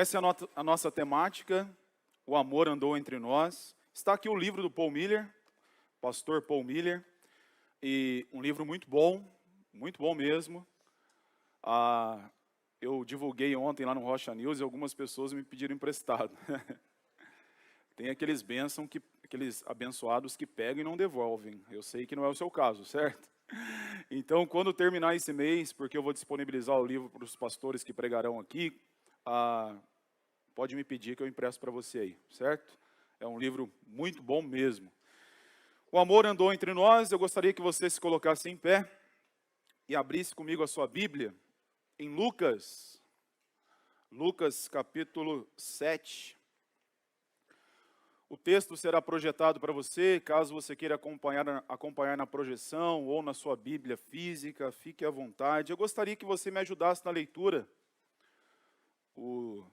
Essa é a nossa temática, o amor andou entre nós. Está aqui o livro do Paul Miller, pastor Paul Miller, e um livro muito bom mesmo. Eu divulguei ontem lá no Rocha News e algumas pessoas me pediram emprestado. Tem aqueles abençoados que pegam e não devolvem. Eu sei que não é o seu caso, certo? Então, quando terminar esse mês, porque eu vou disponibilizar o livro para os pastores que pregarão aqui, pode me pedir que eu empresto para você aí, certo? É um livro muito bom mesmo. O amor andou entre nós. Eu gostaria que você se colocasse em pé e abrisse comigo a sua Bíblia em Lucas capítulo 7. O texto será projetado para você, caso você queira acompanhar na projeção ou na sua Bíblia física, fique à vontade. Eu gostaria que você me ajudasse na leitura. O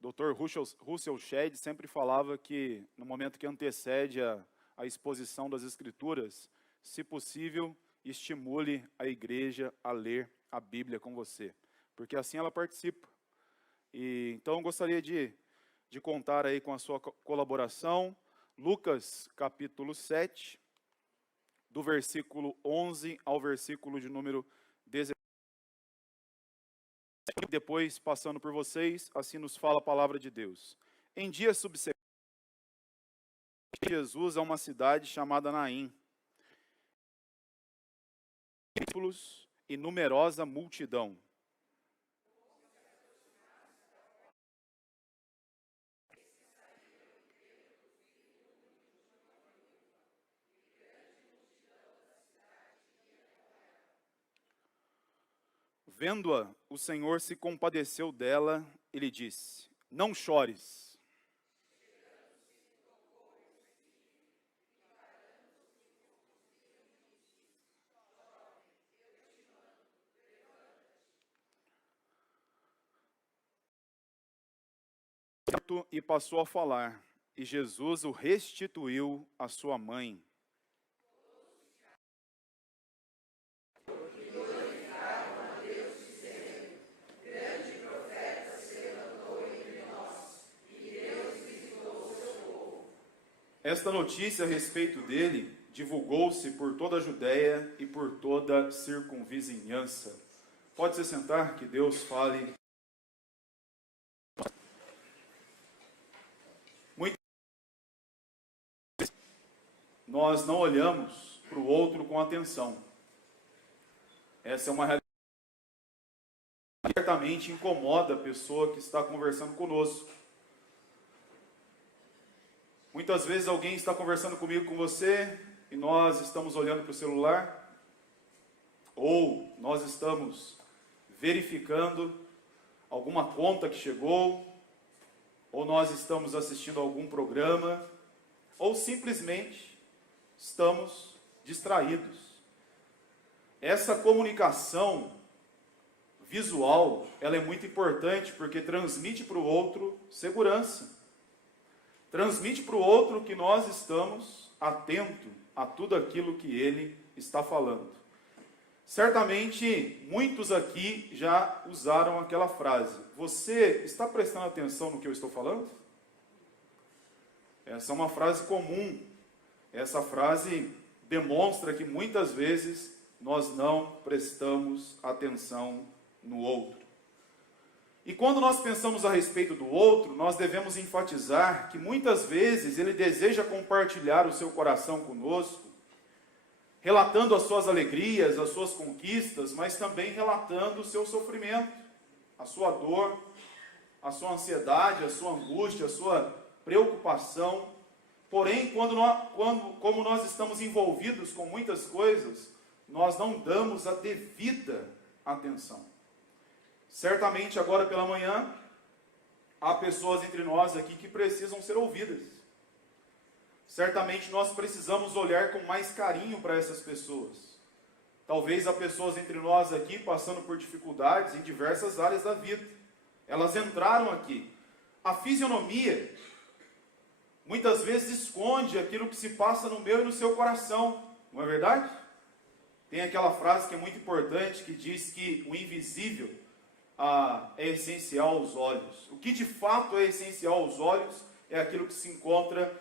Dr. Russell Shedd sempre falava que no momento que antecede a exposição das Escrituras, se possível, estimule a igreja a ler a Bíblia com você, porque assim ela participa. Então, eu gostaria de contar aí com a sua colaboração. Lucas capítulo 7, do versículo 11 ao versículo de número 17. Depois, passando por vocês, assim nos fala a palavra de Deus. Em dias subsequentes, Jesus a uma cidade chamada Naim, e numerosa multidão. Vendo-a, o Senhor se compadeceu dela e lhe disse: não chores. E passou a falar, e Jesus o restituiu à sua mãe. Esta notícia a respeito dele divulgou-se por toda a Judéia e por toda a circunvizinhança. Pode se sentar, que Deus fale. Nós não olhamos para o outro com atenção. Essa é uma realidade que certamente incomoda a pessoa que está conversando conosco. Muitas vezes alguém está conversando comigo, com você, e nós estamos olhando para o celular, ou nós estamos verificando alguma conta que chegou, ou nós estamos assistindo algum programa, ou simplesmente estamos distraídos. Essa comunicação visual, ela é muito importante porque transmite para o outro segurança. Transmite para o outro que nós estamos atentos a tudo aquilo que ele está falando. Certamente, muitos aqui já usaram aquela frase: você está prestando atenção no que eu estou falando? Essa é uma frase comum. Essa frase demonstra que muitas vezes nós não prestamos atenção no outro. E quando nós pensamos a respeito do outro, nós devemos enfatizar que muitas vezes ele deseja compartilhar o seu coração conosco, relatando as suas alegrias, as suas conquistas, mas também relatando o seu sofrimento, a sua dor, a sua ansiedade, a sua angústia, a sua preocupação. Porém, como nós estamos envolvidos com muitas coisas, nós não damos a devida atenção. Certamente agora pela manhã, há pessoas entre nós aqui que precisam ser ouvidas. Certamente nós precisamos olhar com mais carinho para essas pessoas. Talvez há pessoas entre nós aqui passando por dificuldades em diversas áreas da vida. Elas entraram aqui. A fisionomia muitas vezes esconde aquilo que se passa no meu e no seu coração. Não é verdade? Tem aquela frase que é muito importante, que diz que o invisível é essencial aos olhos. O que de fato é essencial aos olhos é aquilo que se encontra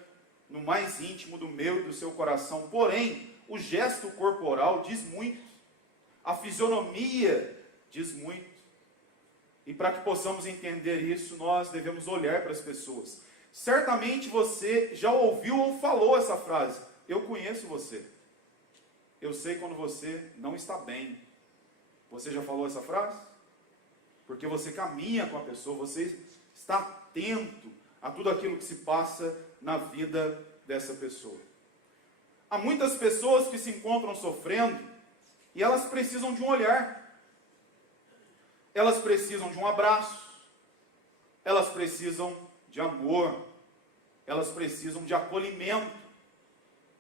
no mais íntimo do meu e do seu coração. Porém, o gesto corporal diz muito. A fisionomia diz muito. E para que possamos entender isso, nós devemos olhar para as pessoas. Certamente você já ouviu ou falou essa frase: eu conheço você. Eu sei quando você não está bem. Você já falou essa frase? Porque você caminha com a pessoa, você está atento a tudo aquilo que se passa na vida dessa pessoa. Há muitas pessoas que se encontram sofrendo e elas precisam de um olhar. Elas precisam de um abraço. Elas precisam de amor. Elas precisam de acolhimento.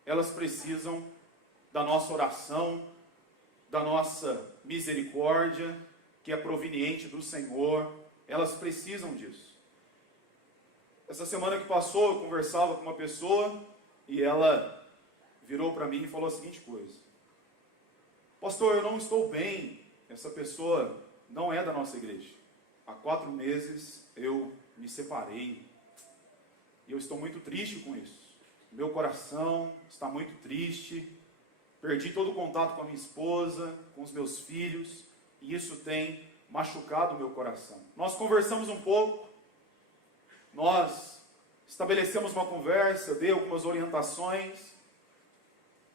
Elas precisam da nossa oração, da nossa misericórdia, que é proveniente do Senhor. Elas precisam disso. Essa semana que passou, eu conversava com uma pessoa e ela virou para mim e falou a seguinte coisa: pastor, eu não estou bem. Essa pessoa não é da nossa igreja. Há 4 meses eu me separei. E eu estou muito triste com isso. Meu coração está muito triste. Perdi todo o contato com a minha esposa, com os meus filhos. E isso tem machucado o meu coração. Nós conversamos um pouco. Nós estabelecemos uma conversa. Eu dei algumas orientações.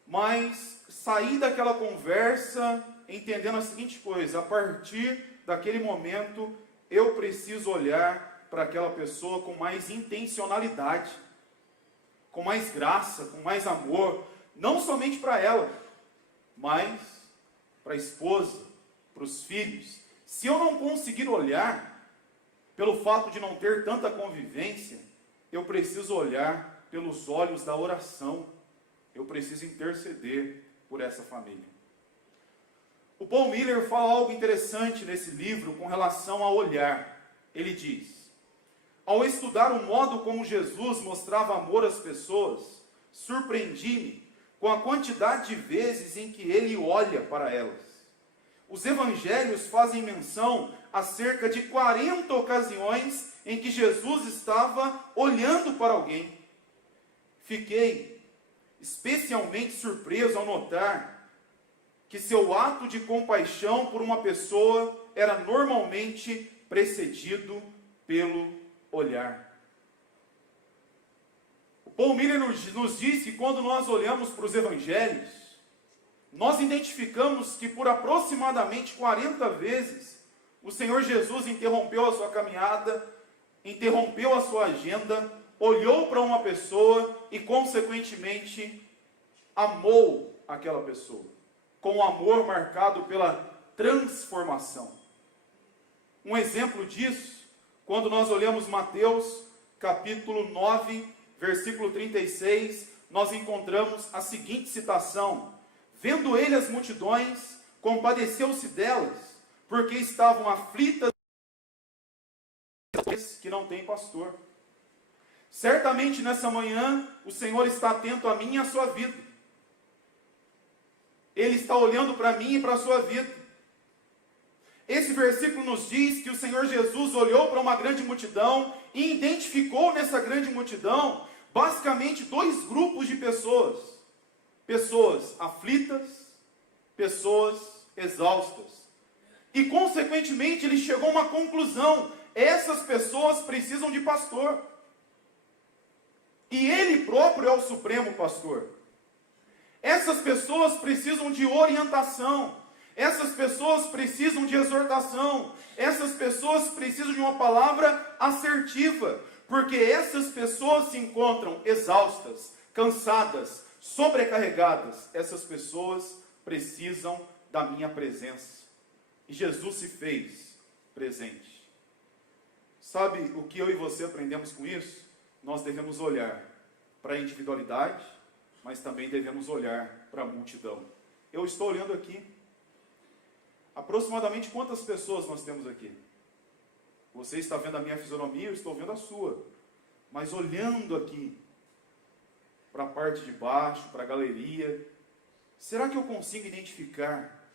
Mas saí daquela conversa entendendo a seguinte coisa: a partir daquele momento, eu preciso olhar para aquela pessoa com mais intencionalidade, com mais graça, com mais amor, não somente para ela, mas para a esposa, para os filhos. Se eu não conseguir olhar, pelo fato de não ter tanta convivência, eu preciso olhar pelos olhos da oração, eu preciso interceder por essa família. O Paul Miller fala algo interessante nesse livro com relação a olhar. Ele diz: ao estudar o modo como Jesus mostrava amor às pessoas, surpreendi-me com a quantidade de vezes em que ele olha para elas. Os evangelhos fazem menção a cerca de 40 ocasiões em que Jesus estava olhando para alguém. Fiquei especialmente surpreso ao notar que seu ato de compaixão por uma pessoa era normalmente precedido pelo olhar. O Paul Miller nos diz que quando nós olhamos para os evangelhos, nós identificamos que por aproximadamente 40 vezes o Senhor Jesus interrompeu a sua caminhada, interrompeu a sua agenda, olhou para uma pessoa e consequentemente amou aquela pessoa, com um amor marcado pela transformação. Um exemplo disso, quando nós olhamos Mateus, capítulo 9, versículo 36, nós encontramos a seguinte citação: vendo ele as multidões, compadeceu-se delas, porque estavam aflitas que não têm pastor. Certamente nessa manhã, o Senhor está atento a mim e à sua vida. Ele está olhando para mim e para a sua vida. Esse versículo nos diz que o Senhor Jesus olhou para uma grande multidão e identificou nessa grande multidão, basicamente, 2 grupos de pessoas. Pessoas aflitas, pessoas exaustas. E, consequentemente, ele chegou a uma conclusão: essas pessoas precisam de pastor. E ele próprio é o supremo pastor. Essas pessoas precisam de orientação. Essas pessoas precisam de exortação. Essas pessoas precisam de uma palavra assertiva. Porque essas pessoas se encontram exaustas, cansadas, sobrecarregadas. Essas pessoas precisam da minha presença. E Jesus se fez presente. Sabe o que eu e você aprendemos com isso? Nós devemos olhar para a individualidade, mas também devemos olhar para a multidão. Eu estou olhando aqui. Aproximadamente quantas pessoas nós temos aqui? Você está vendo a minha fisionomia, eu estou vendo a sua. Mas olhando aqui para a parte de baixo, para a galeria, será que eu consigo identificar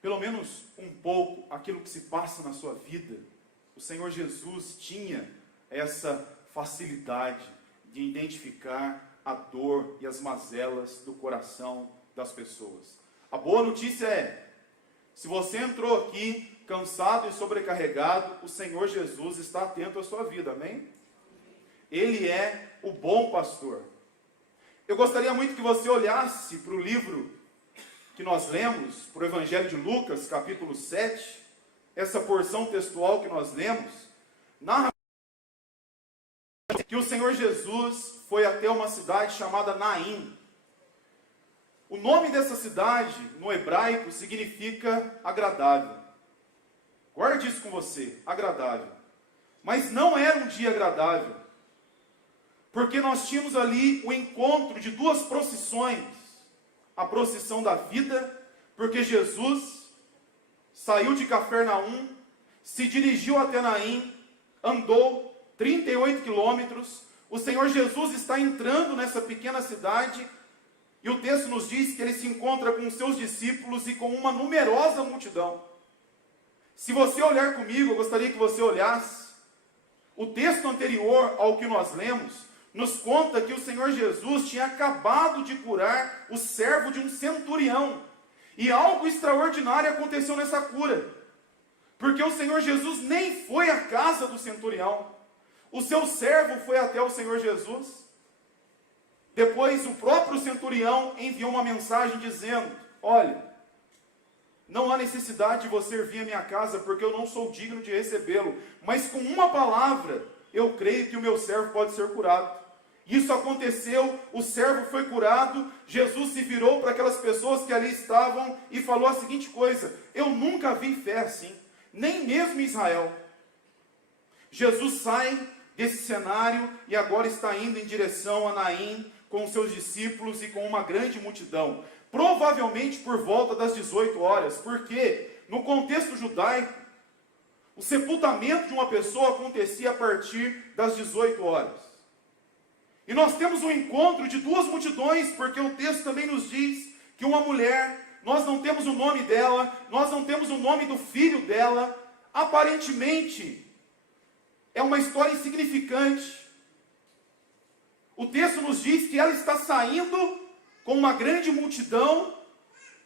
pelo menos um pouco, aquilo que se passa na sua vida, o Senhor Jesus tinha essa facilidade de identificar a dor e as mazelas do coração das pessoas. A boa notícia é, se você entrou aqui cansado e sobrecarregado, o Senhor Jesus está atento à sua vida, amém? Ele é o bom pastor. Eu gostaria muito que você olhasse para o livro que nós lemos, para o Evangelho de Lucas, capítulo 7, essa porção textual que nós lemos, narra que o Senhor Jesus foi até uma cidade chamada Naim. O nome dessa cidade, no hebraico, significa agradável. Guarde isso com você, agradável. Mas não era um dia agradável, porque nós tínhamos ali o encontro de duas procissões. A procissão da vida, porque Jesus saiu de Cafarnaum, se dirigiu até Naim, andou 38 quilômetros. O Senhor Jesus está entrando nessa pequena cidade, e o texto nos diz que ele se encontra com os seus discípulos e com uma numerosa multidão. Se você olhar comigo, eu gostaria que você olhasse. O texto anterior ao que nós lemos, nos conta que o Senhor Jesus tinha acabado de curar o servo de um centurião. E algo extraordinário aconteceu nessa cura. Porque o Senhor Jesus nem foi à casa do centurião. O seu servo foi até o Senhor Jesus. Depois o próprio centurião enviou uma mensagem dizendo: olha, não há necessidade de você vir à minha casa, porque eu não sou digno de recebê-lo. Mas com uma palavra, eu creio que o meu servo pode ser curado. Isso aconteceu, o servo foi curado. Jesus se virou para aquelas pessoas que ali estavam e falou a seguinte coisa: eu nunca vi fé assim, nem mesmo em Israel. Jesus sai desse cenário e agora está indo em direção a Naim com os seus discípulos e com uma grande multidão. Provavelmente por volta das 18 horas, porque no contexto judaico, o sepultamento de uma pessoa acontecia a partir das 18 horas. E nós temos um encontro de duas multidões, porque o texto também nos diz que uma mulher, nós não temos o nome dela, nós não temos o nome do filho dela, aparentemente é uma história insignificante. O texto nos diz que ela está saindo com uma grande multidão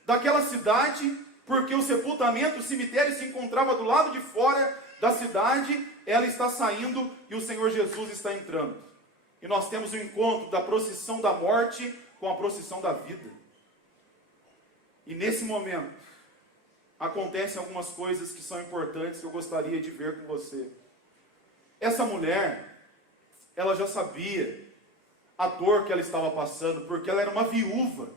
daquela cidade, porque o sepultamento, o cemitério se encontrava do lado de fora da cidade. Ela está saindo e o Senhor Jesus está entrando. E nós temos o encontro da procissão da morte com a procissão da vida. E nesse momento, acontecem algumas coisas que são importantes que eu gostaria de ver com você. Essa mulher, ela já sabia a dor que ela estava passando, porque ela era uma viúva.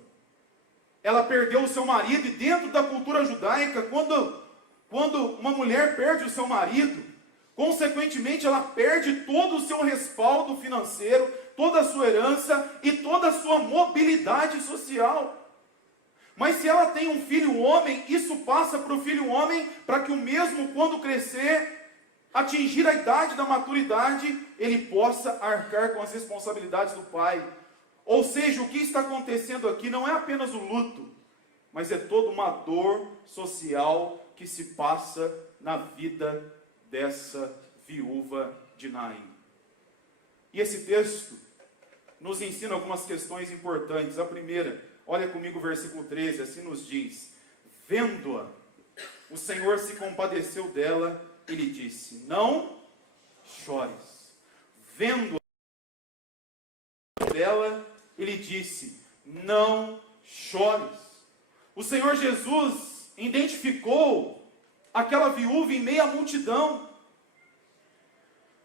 Ela perdeu o seu marido, e dentro da cultura judaica, quando uma mulher perde o seu marido, consequentemente ela perde todo o seu respaldo financeiro, toda a sua herança e toda a sua mobilidade social. Mas se ela tem um filho homem, isso passa para o filho homem, para que o mesmo, quando crescer, atingir a idade da maturidade, ele possa arcar com as responsabilidades do pai. Ou seja, o que está acontecendo aqui não é apenas o luto, mas é toda uma dor social que se passa na vida dessa viúva de Naim. E esse texto nos ensina algumas questões importantes. A primeira, olha comigo o versículo 13, assim nos diz: vendo-a, o Senhor se compadeceu dela e lhe disse: não chores. Vendo-a dela, ele disse: não chores. O Senhor Jesus identificou aquela viúva em meio à multidão.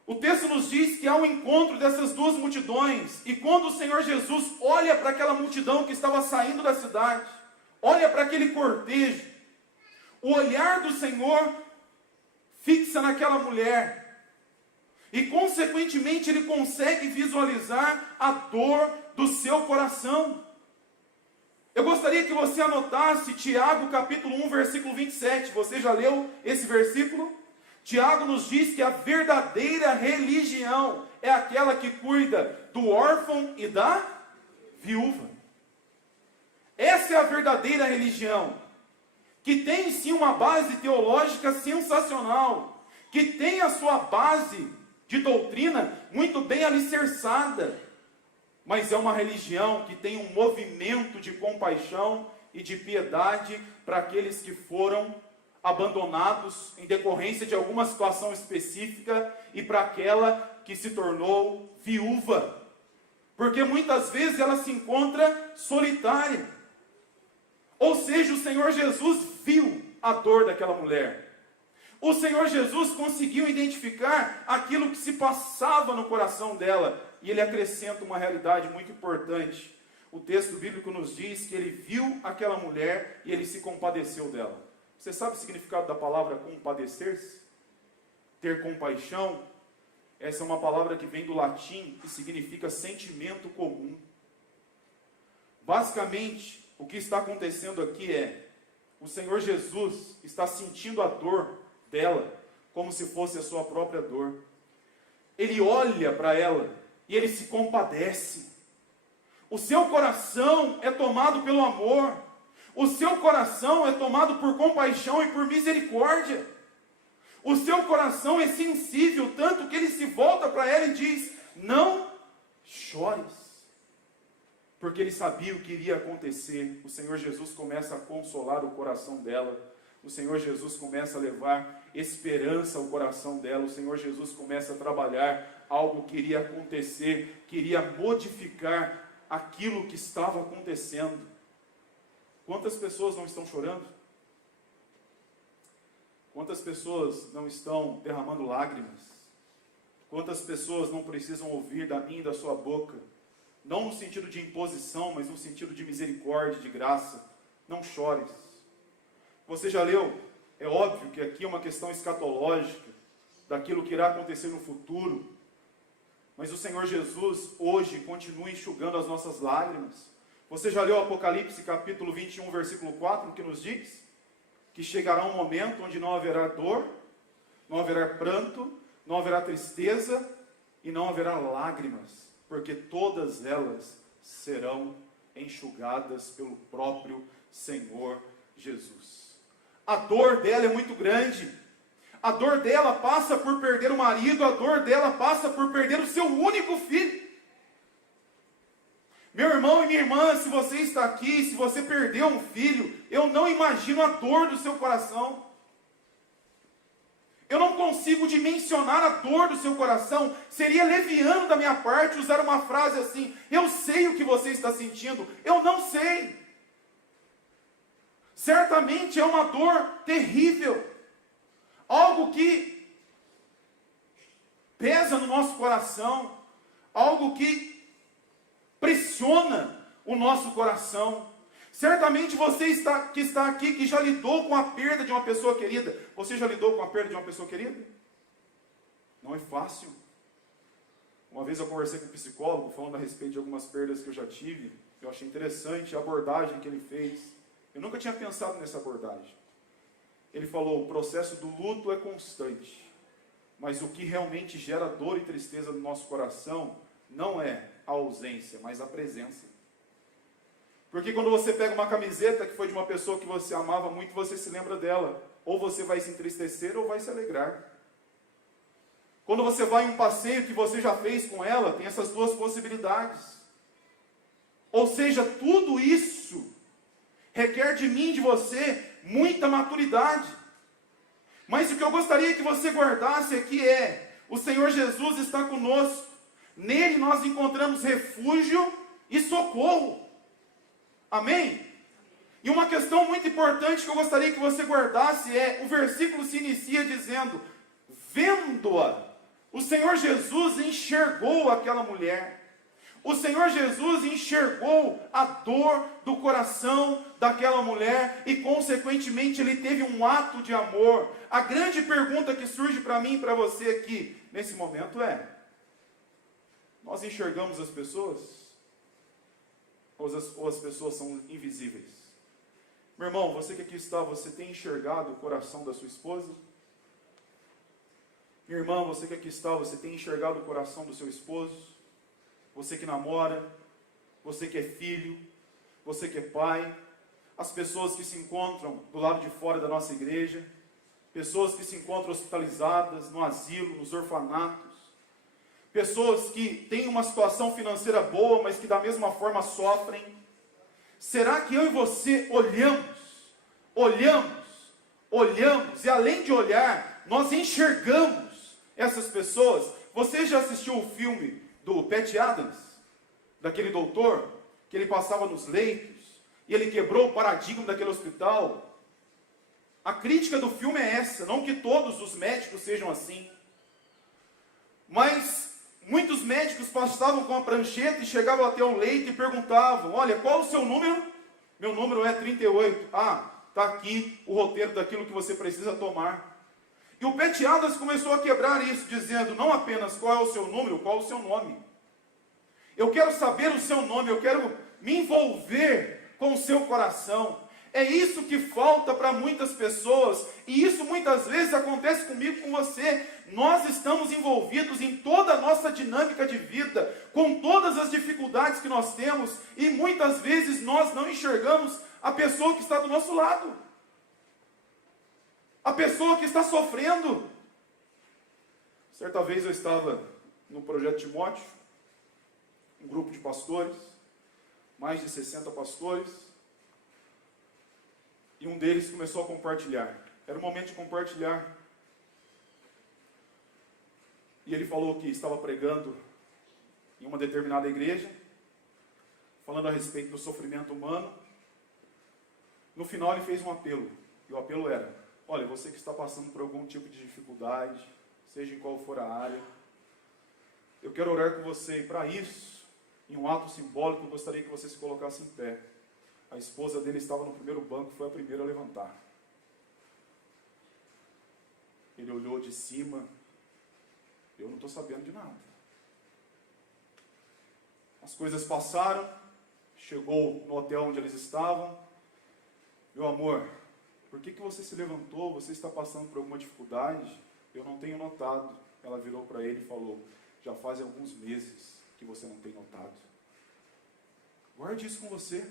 O texto nos diz que há um encontro dessas duas multidões, e quando o Senhor Jesus olha para aquela multidão que estava saindo da cidade, olha para aquele cortejo, o olhar do Senhor fixa naquela mulher, e consequentemente ele consegue visualizar a dor do seu coração. Eu gostaria que você anotasse Tiago capítulo 1, versículo 27. Você já leu esse versículo? Tiago nos diz que a verdadeira religião é aquela que cuida do órfão e da viúva. Essa é a verdadeira religião. que tem sim uma base teológica sensacional, que tem a sua base de doutrina muito bem alicerçada, mas é uma religião que tem um movimento de compaixão e de piedade para aqueles que foram abandonados em decorrência de alguma situação específica e para aquela que se tornou viúva, porque muitas vezes ela se encontra solitária. Ou seja, o Senhor Jesus viu a dor daquela mulher. O Senhor Jesus conseguiu identificar aquilo que se passava no coração dela. E Ele acrescenta uma realidade muito importante. O texto bíblico nos diz que Ele viu aquela mulher e Ele se compadeceu dela. Você sabe o significado da palavra compadecer-se? Ter compaixão? Essa é uma palavra que vem do latim e significa sentimento comum. Basicamente, o que está acontecendo aqui é, o Senhor Jesus está sentindo a dor dela, como se fosse a sua própria dor. Ele olha para ela e ele se compadece. O seu coração é tomado pelo amor. O seu coração é tomado por compaixão e por misericórdia. O seu coração é sensível, tanto que ele se volta para ela e diz: não chores. Porque ele sabia o que iria acontecer. O Senhor Jesus começa a consolar o coração dela. O Senhor Jesus começa a levar esperança ao coração dela. O Senhor Jesus começa a trabalhar algo que iria acontecer, que iria modificar aquilo que estava acontecendo. Quantas pessoas não estão chorando? Quantas pessoas não estão derramando lágrimas? Quantas pessoas não precisam ouvir da minha e da sua boca? Não no sentido de imposição, mas no sentido de misericórdia, de graça. Não chores. Você já leu? É óbvio que aqui é uma questão escatológica, daquilo que irá acontecer no futuro. Mas o Senhor Jesus hoje continua enxugando as nossas lágrimas. Você já leu Apocalipse capítulo 21, versículo 4, que nos diz que chegará um momento onde não haverá dor, não haverá pranto, não haverá tristeza e não haverá lágrimas, porque todas elas serão enxugadas pelo próprio Senhor Jesus. A dor dela é muito grande. A dor dela passa por perder o marido, a dor dela passa por perder o seu único filho. Meu irmão e minha irmã, se você está aqui, se você perdeu um filho, eu não imagino a dor do seu coração. Eu não consigo dimensionar a dor do seu coração. Seria leviano da minha parte usar uma frase assim: eu sei o que você está sentindo. Eu não sei. Certamente é uma dor terrível. Algo que pesa no nosso coração. Algo que pressiona o nosso coração. Certamente você que está aqui, que já lidou com a perda de uma pessoa querida. Você já lidou com a perda de uma pessoa querida? Não é fácil. Uma vez eu conversei com um psicólogo, falando a respeito de algumas perdas que eu já tive. Eu achei interessante a abordagem que ele fez. Eu nunca tinha pensado nessa abordagem. Ele falou: o processo do luto é constante. Mas o que realmente gera dor e tristeza no nosso coração não é a ausência, mas a presença. Porque quando você pega uma camiseta que foi de uma pessoa que você amava muito, você se lembra dela. Ou você vai se entristecer ou vai se alegrar. Quando você vai em um passeio que você já fez com ela, tem essas duas possibilidades. Ou seja, tudo isso requer de mim e de você muita maturidade. Mas o que eu gostaria que você guardasse aqui é: o Senhor Jesus está conosco. Nele nós encontramos refúgio e socorro. Amém? E uma questão muito importante que eu gostaria que você guardasse é: o versículo se inicia dizendo: vendo-a, o Senhor Jesus enxergou aquela mulher. O Senhor Jesus enxergou a dor do coração daquela mulher e, consequentemente, Ele teve um ato de amor. A grande pergunta que surge para mim e para você aqui, nesse momento é: nós enxergamos as pessoas? Ou as pessoas são invisíveis? Meu irmão, você que aqui está, você tem enxergado o coração da sua esposa? Minha irmã, você que aqui está, você tem enxergado o coração do seu esposo? Você que namora, você que é filho, você que é pai, as pessoas que se encontram do lado de fora da nossa igreja, pessoas que se encontram hospitalizadas no asilo, nos orfanatos, pessoas que têm uma situação financeira boa, mas que da mesma forma sofrem. Será que eu e você olhamos, e além de olhar, nós enxergamos essas pessoas? Você já assistiu o filme do Pat Adams, daquele doutor, que ele passava nos leitos, e ele quebrou o paradigma daquele hospital? A crítica do filme é essa, não que todos os médicos sejam assim, mas muitos médicos passavam com a prancheta e chegavam até o leito e perguntavam: olha, qual o seu número? Meu número é 38. Ah, está aqui o roteiro daquilo que você precisa tomar. E o Pat Adams começou a quebrar isso, dizendo: não apenas qual é o seu número, qual o seu nome. Eu quero saber o seu nome, eu quero me envolver com o seu coração. É isso que falta para muitas pessoas, e isso muitas vezes acontece comigo, com você. Nós estamos envolvidos em toda a nossa dinâmica de vida, com todas as dificuldades que nós temos, e muitas vezes nós não enxergamos a pessoa que está do nosso lado, a pessoa que está sofrendo. Certa vez eu estava no Projeto Timóteo, um grupo de pastores, mais de 60 pastores, e um deles começou a compartilhar. Era o momento de compartilhar. E ele falou que estava pregando em uma determinada igreja, falando a respeito do sofrimento humano. No final ele fez um apelo, e o apelo era: olha, você que está passando por algum tipo de dificuldade, seja em qual for a área, eu quero orar com você, e para isso, em um ato simbólico, eu gostaria que você se colocasse em pé. A esposa dele estava no primeiro banco, foi a primeira a levantar. Ele olhou de cima: eu não estou sabendo de nada. As coisas passaram, chegou no hotel onde eles estavam. Meu amor, por que você se levantou? Você está passando por alguma dificuldade? Eu não tenho notado. Ela virou para ele e falou: já fazem alguns meses que você não tem notado. Guarde isso com você.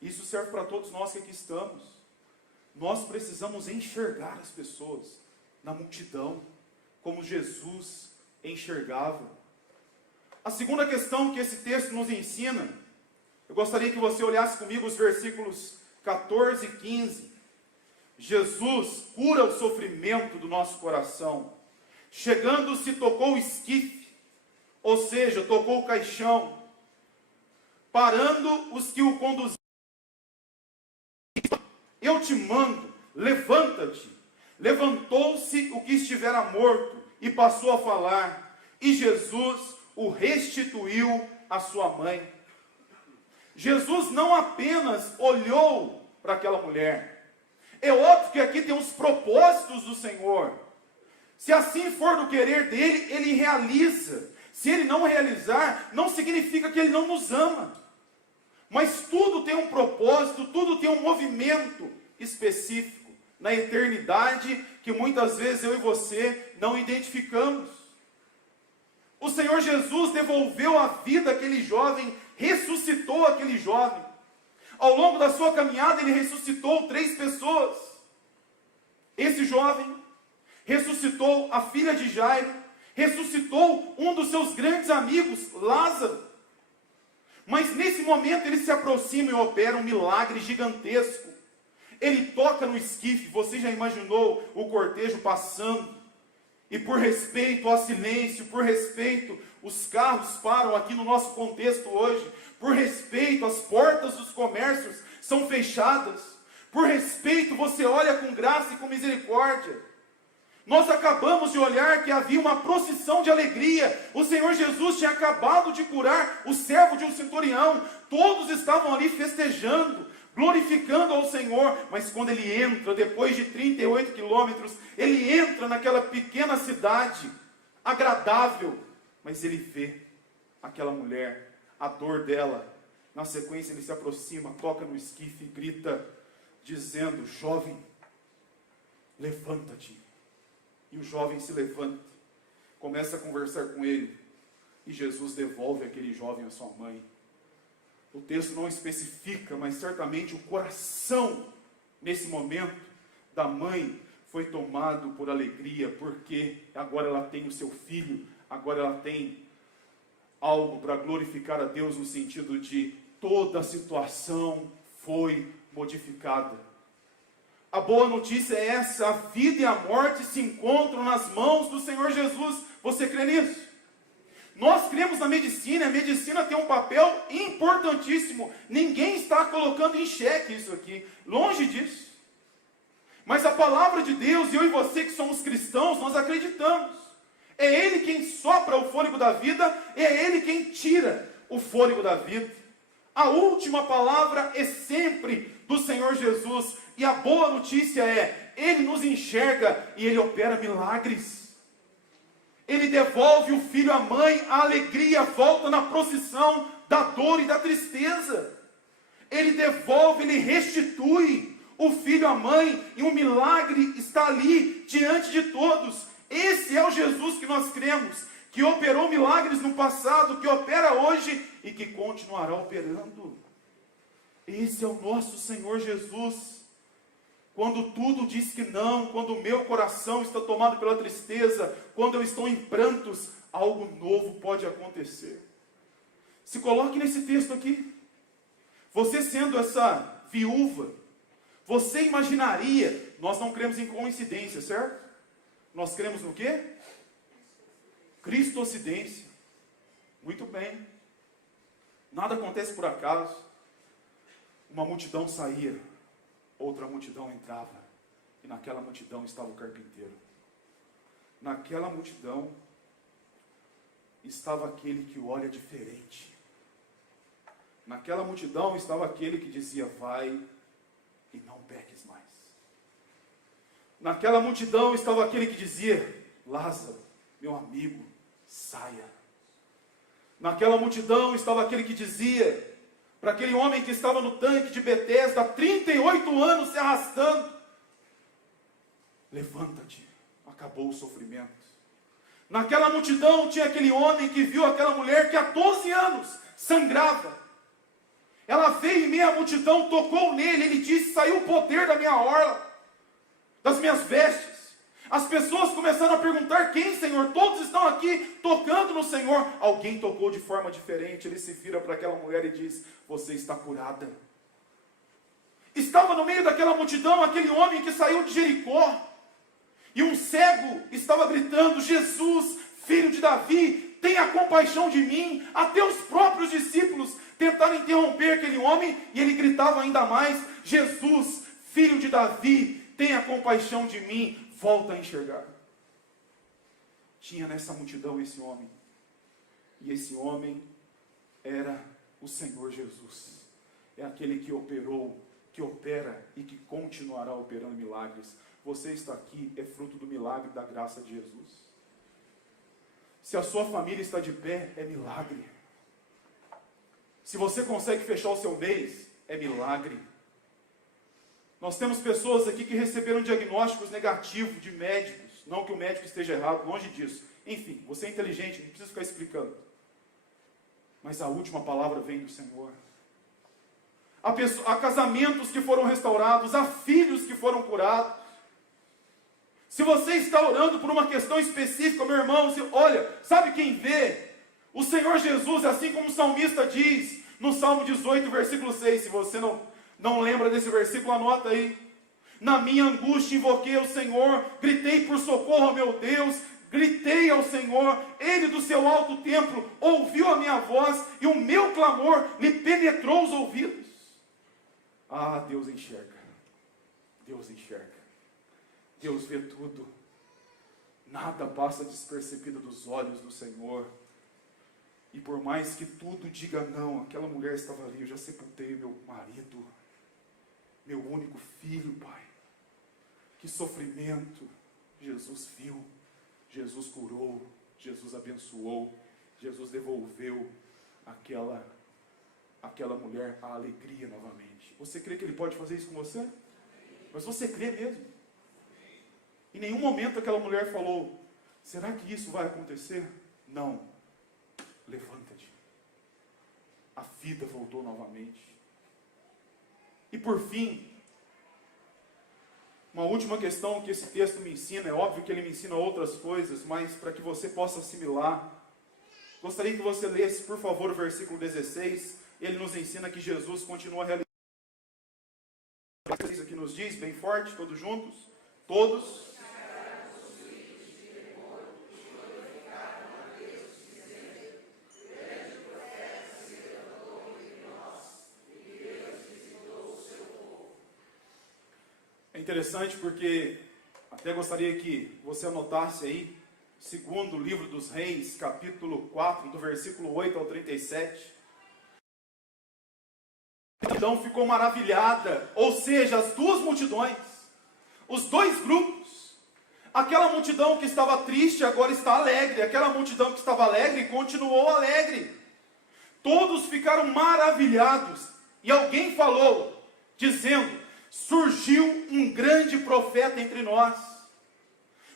Isso serve para todos nós que aqui estamos. Nós precisamos enxergar as pessoas na multidão, como Jesus enxergava. A segunda questão que esse texto nos ensina, eu gostaria que você olhasse comigo os versículos 14 e 15. Jesus cura o sofrimento do nosso coração. Chegando-se, tocou o esquife, ou seja, tocou o caixão, parando os que o conduziam. Eu te mando, levanta-te. Levantou-se o que estivera morto e passou a falar, e Jesus o restituiu à sua mãe. Jesus não apenas olhou para aquela mulher. É óbvio que aqui tem os propósitos do Senhor. Se assim for do querer dele, ele realiza. Se ele não realizar, não significa que ele não nos ama. Mas tudo tem um propósito, tudo tem um movimento específico na eternidade que muitas vezes eu e você não identificamos. O Senhor Jesus devolveu a vida àquele jovem, ressuscitou aquele jovem. Ao longo da sua caminhada, ele ressuscitou 3 pessoas. Esse jovem ressuscitou a filha de Jairo, ressuscitou um dos seus grandes amigos, Lázaro. Mas nesse momento ele se aproxima e opera um milagre gigantesco. Ele toca no esquife. Você já imaginou o cortejo passando? E por respeito ao silêncio, por respeito, os carros param aqui no nosso contexto hoje. Por respeito, as portas dos comércios são fechadas. Por respeito, você olha com graça e com misericórdia. Nós acabamos de olhar que havia uma procissão de alegria. O Senhor Jesus tinha acabado de curar o servo de um centurião. Todos estavam ali festejando, glorificando ao Senhor. Mas quando ele entra, depois de 38 quilômetros, ele entra naquela pequena cidade, agradável. Mas ele vê aquela mulher, a dor dela. Na sequência ele se aproxima, toca no esquife e grita, dizendo: jovem, levanta-te. E o jovem se levanta, começa a conversar com ele, e Jesus devolve aquele jovem à sua mãe. O texto não especifica, mas certamente o coração, nesse momento, da mãe foi tomado por alegria, porque agora ela tem o seu filho, agora ela tem algo para glorificar a Deus, no sentido de toda a situação foi modificada. A boa notícia é essa: a vida e a morte se encontram nas mãos do Senhor Jesus. Você crê nisso? Nós cremos na medicina, a medicina tem um papel importantíssimo. Ninguém está colocando em xeque isso aqui, longe disso. Mas a palavra de Deus, eu e você que somos cristãos, nós acreditamos. É Ele quem sopra o fôlego da vida, é Ele quem tira o fôlego da vida. A última palavra é sempre do Senhor Jesus. E a boa notícia é, Ele nos enxerga e Ele opera milagres. Ele devolve o filho à mãe, a alegria volta na procissão da dor e da tristeza. Ele devolve, Ele restitui o filho à mãe, e um milagre está ali diante de todos. Esse é o Jesus que nós cremos, que operou milagres no passado, que opera hoje e que continuará operando. Esse é o nosso Senhor Jesus. Quando tudo diz que não, quando o meu coração está tomado pela tristeza, quando eu estou em prantos, algo novo pode acontecer. Se coloque nesse texto aqui. Você sendo essa viúva, você imaginaria, nós não cremos em coincidência, certo? Nós cremos no quê? Cristocidência. Muito bem. Nada acontece por acaso. Uma multidão saía, outra multidão entrava, e naquela multidão estava o carpinteiro. Naquela multidão estava aquele que olha diferente. Naquela multidão estava aquele que dizia: vai e não peques mais. Naquela multidão estava aquele que dizia: Lázaro, meu amigo, saia. Naquela multidão estava aquele que dizia para aquele homem que estava no tanque de Betesda há 38 anos se arrastando: levanta-te, acabou o sofrimento. Naquela multidão tinha aquele homem que viu aquela mulher que há 12 anos sangrava. Ela veio em meio à multidão, tocou nele, ele disse: saiu o poder da minha orla, das minhas vestes. As pessoas começaram a perguntar: quem, Senhor? Todos estão aqui tocando no Senhor. Alguém tocou de forma diferente. Ele se vira para aquela mulher e diz: você está curada. Estava no meio daquela multidão aquele homem que saiu de Jericó, e um cego estava gritando: Jesus, filho de Davi, tenha compaixão de mim. Até os próprios discípulos tentaram interromper aquele homem, e ele gritava ainda mais: Jesus, filho de Davi, tenha compaixão de mim. Volta a enxergar. Tinha nessa multidão esse homem, e esse homem era o Senhor Jesus. É aquele que operou, que opera e que continuará operando milagres. Você está aqui, é fruto do milagre da graça de Jesus. Se a sua família está de pé, é milagre. Se você consegue fechar o seu mês, é milagre. Nós temos pessoas aqui que receberam diagnósticos negativos de médicos. Não que o médico esteja errado, longe disso. Enfim, você é inteligente, não precisa ficar explicando. Mas a última palavra vem do Senhor. Há casamentos que foram restaurados, há filhos que foram curados. Se você está orando por uma questão específica, meu irmão, olha, sabe quem vê? O Senhor Jesus, assim como o salmista diz, no Salmo 18, versículo 6, se você não lembra desse versículo, anota aí. Na minha angústia invoquei ao Senhor, gritei por socorro ao meu Deus, gritei ao Senhor, Ele do seu alto templo ouviu a minha voz, e o meu clamor lhe penetrou os ouvidos. Ah, Deus enxerga. Deus enxerga. Deus vê tudo. Nada passa despercebido dos olhos do Senhor. E por mais que tudo diga não, aquela mulher estava ali: eu já sepultei meu marido, meu único filho, Pai. Que sofrimento. Jesus viu, Jesus curou, Jesus abençoou, Jesus devolveu aquela mulher a alegria novamente. Você crê que Ele pode fazer isso com você? Mas você crê mesmo? Em nenhum momento aquela mulher falou: será que isso vai acontecer? Não. Levanta-te. a vida voltou novamente. E por fim, uma última questão que esse texto me ensina, é óbvio que ele me ensina outras coisas, mas para que você possa assimilar, gostaria que você lesse, por favor, o versículo 16, ele nos ensina que Jesus continua realizando. Aqui nos diz, bem forte, todos juntos, todos. É interessante porque até gostaria que você anotasse aí, segundo o livro dos Reis, capítulo 4, do versículo 8 ao 37. A multidão ficou maravilhada, ou seja, as duas multidões, os dois grupos. Aquela multidão que estava triste agora está alegre, aquela multidão que estava alegre continuou alegre. Todos ficaram maravilhados, e alguém falou, dizendo: surgiu um grande profeta entre nós.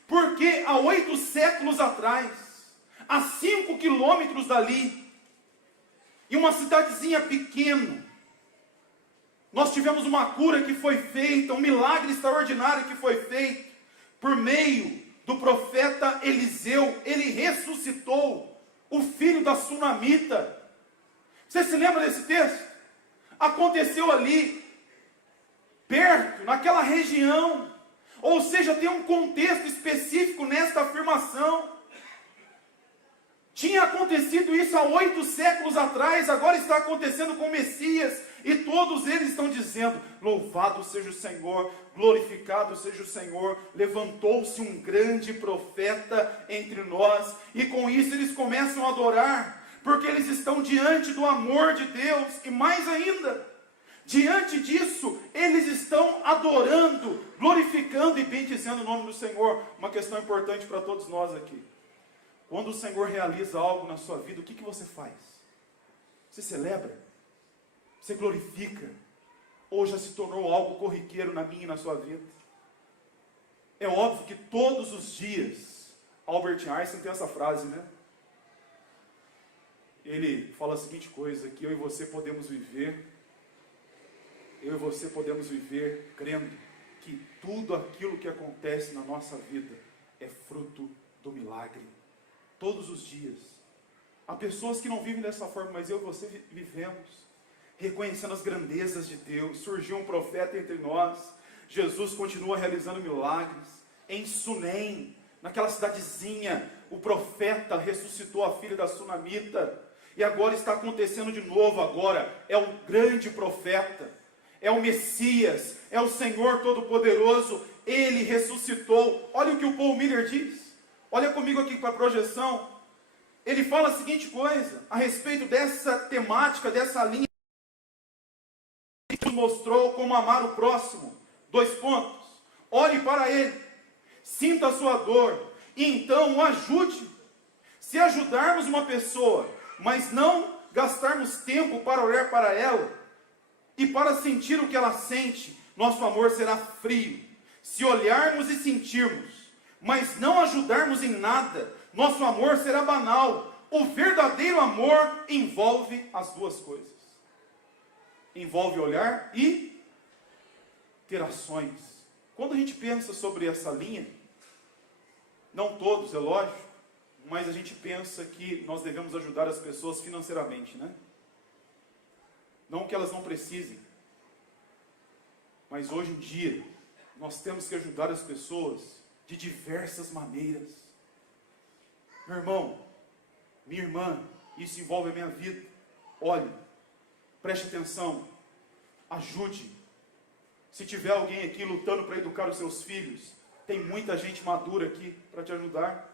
Porque há 8 séculos atrás, a 5 quilômetros dali, em uma cidadezinha pequena, nós tivemos uma cura que foi feita, um milagre extraordinário que foi feito, por meio do profeta Eliseu. Ele ressuscitou o filho da sunamita. Você se lembra desse texto? Aconteceu ali, perto, naquela região. Ou seja, tem um contexto específico nesta afirmação. Tinha acontecido isso há 8 séculos atrás, agora está acontecendo com o Messias, e todos eles estão dizendo: louvado seja o Senhor, glorificado seja o Senhor, levantou-se um grande profeta entre nós, e com isso eles começam a adorar, porque eles estão diante do amor de Deus, e mais ainda, diante disso, eles estão adorando, glorificando e bendizendo o nome do Senhor. Uma questão importante para todos nós aqui: quando o Senhor realiza algo na sua vida, o que você faz? Você celebra? Você glorifica? Ou já se tornou algo corriqueiro na minha e na sua vida? É óbvio que todos os dias, Albert Einstein tem essa frase, né? Ele fala a seguinte coisa, que eu e você podemos viver crendo que tudo aquilo que acontece na nossa vida é fruto do milagre. Todos os dias. Há pessoas que não vivem dessa forma, mas eu e você vivemos, reconhecendo as grandezas de Deus. Surgiu um profeta entre nós, Jesus continua realizando milagres. Em Sunem, naquela cidadezinha, o profeta ressuscitou a filha da sunamita, e agora está acontecendo de novo. Agora é o grande profeta, é o Messias, é o Senhor Todo-Poderoso. Ele ressuscitou. Olha o que o Paul Miller diz. Olha comigo aqui para a projeção. Ele fala a seguinte coisa, a respeito dessa temática, dessa linha que nos mostrou como amar o próximo. 2 pontos. Olhe para ele, sinta a sua dor, e então o ajude. Se ajudarmos uma pessoa, mas não gastarmos tempo para olhar para ela, e para sentir o que ela sente, nosso amor será frio. Se olharmos e sentirmos, mas não ajudarmos em nada, nosso amor será banal. O verdadeiro amor envolve as duas coisas. Envolve olhar e ter ações. Quando a gente pensa sobre essa linha, não todos, é lógico, mas a gente pensa que nós devemos ajudar as pessoas financeiramente, né? Não que elas não precisem, mas hoje em dia, nós temos que ajudar as pessoas de diversas maneiras. Meu irmão, minha irmã, isso envolve a minha vida. Olhe, preste atenção, ajude. Se tiver alguém aqui lutando para educar os seus filhos, tem muita gente madura aqui para te ajudar.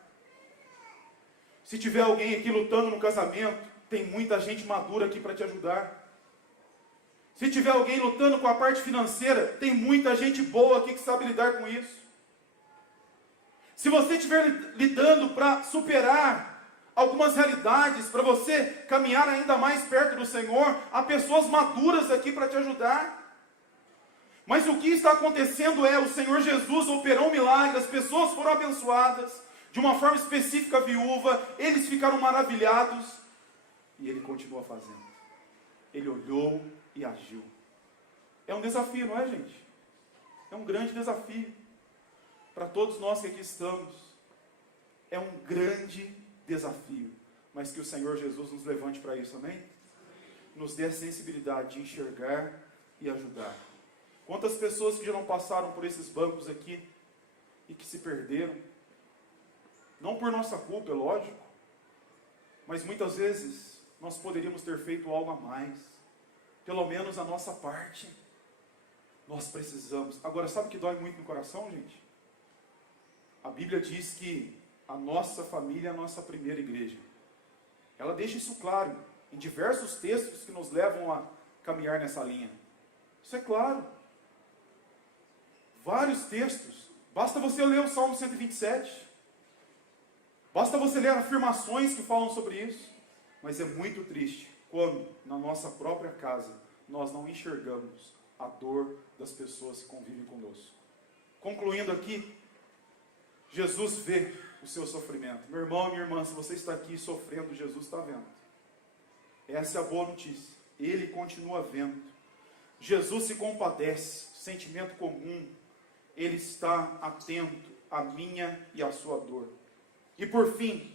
Se tiver alguém aqui lutando no casamento, tem muita gente madura aqui para te ajudar. Se tiver alguém lutando com a parte financeira, tem muita gente boa aqui que sabe lidar com isso. Se você estiver lidando para superar algumas realidades, para você caminhar ainda mais perto do Senhor, há pessoas maduras aqui para te ajudar. Mas o que está acontecendo é, o Senhor Jesus operou um milagre, as pessoas foram abençoadas, de uma forma específica a viúva, eles ficaram maravilhados, e Ele continua fazendo. ele olhou e agiu. É um desafio, não é, gente? É um grande desafio para todos nós que aqui estamos. É um grande desafio, mas que o Senhor Jesus nos levante para isso, amém? Nos dê a sensibilidade de enxergar e ajudar. Quantas pessoas que já não passaram por esses bancos aqui e que se perderam, não por nossa culpa, é lógico, mas muitas vezes nós poderíamos ter feito algo a mais, pelo menos a nossa parte. Nós precisamos. Agora, sabe o que dói muito no coração, gente? A Bíblia diz que a nossa família é a nossa primeira igreja. Ela deixa isso claro em diversos textos que nos levam a caminhar nessa linha. Isso é claro. Vários textos. Basta você ler o Salmo 127. Basta você ler afirmações que falam sobre isso. Mas é muito triste quando, na nossa própria casa, nós não enxergamos a dor das pessoas que convivem conosco. Concluindo aqui, Jesus vê o seu sofrimento. Meu irmão e minha irmã, se você está aqui sofrendo, Jesus está vendo. Essa é a boa notícia. Ele continua vendo. Jesus se compadece, sentimento comum. Ele está atento à minha e à sua dor. E por fim,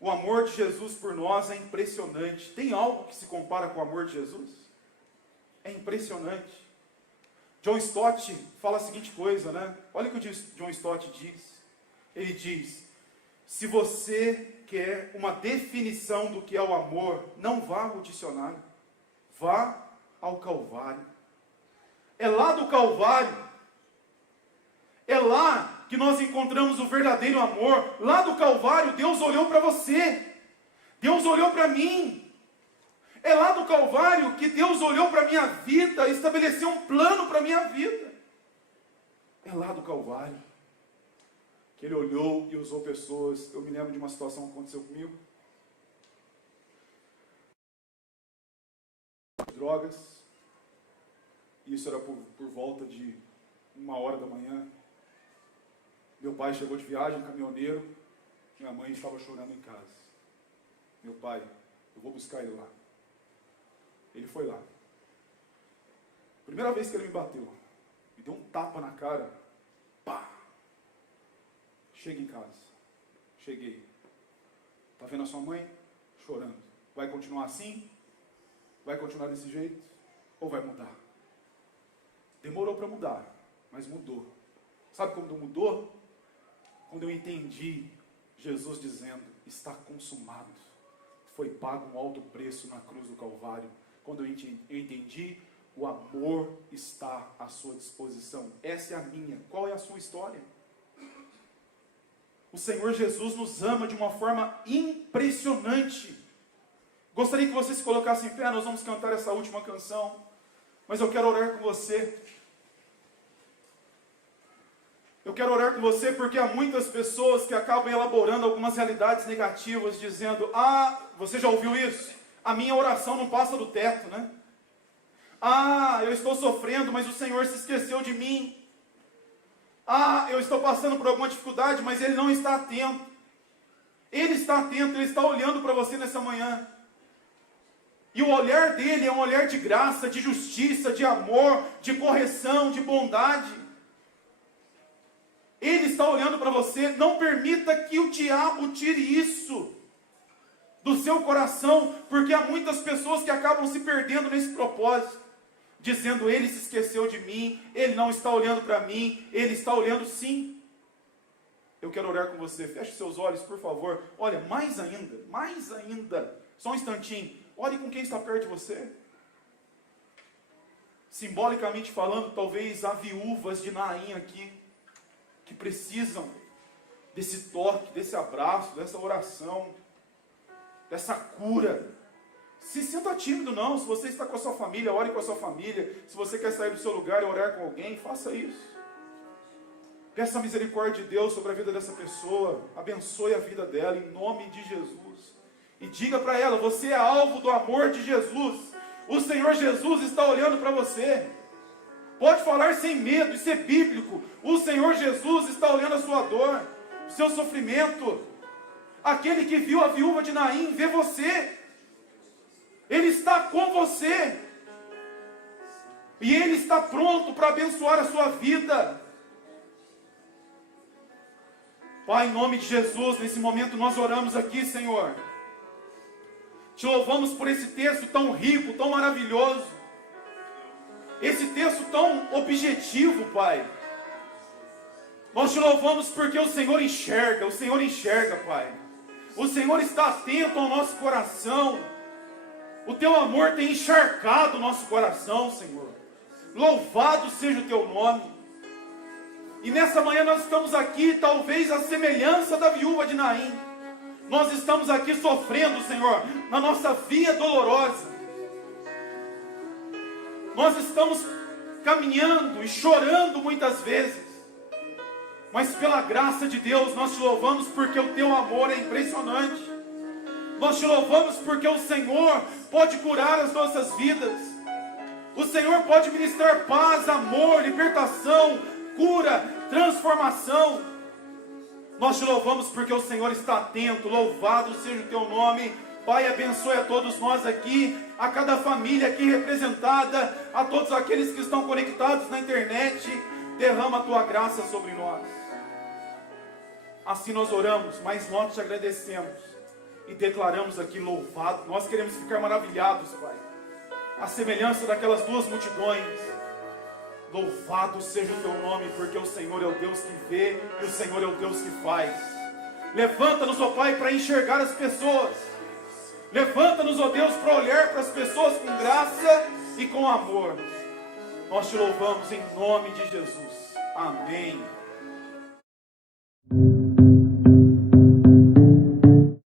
o amor de Jesus por nós é impressionante. Tem algo que se compara com o amor de Jesus? É impressionante. John Stott fala a seguinte coisa, né? Olha o que o John Stott diz. Ele diz: se você quer uma definição do que é o amor, não vá ao dicionário. Vá ao Calvário. É lá do Calvário. É lá que nós encontramos o verdadeiro amor. Lá do Calvário, Deus olhou para você. Deus olhou para mim. É lá do Calvário que Deus olhou para a minha vida, estabeleceu um plano para a minha vida. É lá do Calvário que Ele olhou e usou pessoas. Eu me lembro de uma situação que aconteceu comigo. Drogas. Isso era por volta de 1h da manhã. Meu pai chegou de viagem, caminhoneiro. Minha mãe estava chorando em casa. Meu pai, eu vou buscar ele lá. Ele foi lá. Primeira vez que ele me bateu, me deu um tapa na cara. Pá! Chega em casa. Cheguei. Está vendo a sua mãe? Chorando. Vai continuar assim? Vai continuar desse jeito? Ou vai mudar? Demorou para mudar, mas mudou. Sabe quando mudou? Quando eu entendi Jesus dizendo: está consumado. Foi pago um alto preço na cruz do Calvário. Quando eu entendi, o amor está à sua disposição. Essa é a minha. Qual é a sua história? O Senhor Jesus nos ama de uma forma impressionante. Gostaria que você se colocasse em pé. Nós vamos cantar essa última canção. Mas eu quero orar com você. Eu quero orar com você porque há muitas pessoas que acabam elaborando algumas realidades negativas, dizendo: ah, você já ouviu isso? A minha oração não passa do teto, né? Ah, eu estou sofrendo, mas o Senhor se esqueceu de mim. Ah, eu estou passando por alguma dificuldade, mas Ele não está atento. Ele está atento, Ele está olhando para você nessa manhã. E o olhar dele é um olhar de graça, de justiça, de amor, de correção, de bondade. Ele está olhando para você. Não permita que o diabo tire isso do seu coração, porque há muitas pessoas que acabam se perdendo nesse propósito, dizendo: ele se esqueceu de mim, ele não está olhando para mim. Ele está olhando sim. Eu quero orar com você. Feche seus olhos, por favor. Olha, mais ainda, só um instantinho, ore com quem está perto de você. Simbolicamente falando, talvez há viúvas de Naim aqui, que precisam desse toque, desse abraço, dessa oração, dessa cura. Se sinta tímido não. Se você está com a sua família, ore com a sua família. Se você quer sair do seu lugar e orar com alguém, faça isso. Peça a misericórdia de Deus sobre a vida dessa pessoa. Abençoe a vida dela em nome de Jesus. E diga para ela: você é alvo do amor de Jesus. O Senhor Jesus está olhando para você. Pode falar sem medo, isso é bíblico. O Senhor Jesus está olhando a sua dor, o seu sofrimento. Aquele que viu a viúva de Naim vê você. Ele está com você. E Ele está pronto para abençoar a sua vida. Pai, em nome de Jesus, nesse momento nós oramos aqui, Senhor. Te louvamos por esse texto tão rico, tão maravilhoso. Esse texto tão objetivo, Pai. Nós te louvamos porque o Senhor enxerga, Pai. O Senhor está atento ao nosso coração. O Teu amor tem encharcado o nosso coração, Senhor. Louvado seja o Teu nome. E nessa manhã nós estamos aqui, talvez à semelhança da viúva de Naim. Nós estamos aqui sofrendo, Senhor, na nossa via dolorosa. Nós estamos caminhando e chorando muitas vezes. Mas pela graça de Deus, nós te louvamos porque o Teu amor é impressionante. Nós te louvamos porque o Senhor pode curar as nossas vidas. O Senhor pode ministrar paz, amor, libertação, cura, transformação. Nós te louvamos porque o Senhor está atento. Louvado seja o Teu nome. Pai, abençoe a todos nós aqui, a cada família aqui representada, a todos aqueles que estão conectados na internet. Derrama a Tua graça sobre nós. Assim nós oramos, mas nós te agradecemos e declaramos aqui louvado. Nós queremos ficar maravilhados, Pai, a semelhança daquelas duas multidões. Louvado seja o Teu nome, porque o Senhor é o Deus que vê e o Senhor é o Deus que faz. Levanta-nos, ó Pai, para enxergar as pessoas. Levanta-nos, ó Deus, para olhar para as pessoas com graça e com amor. Nós te louvamos em nome de Jesus. Amém.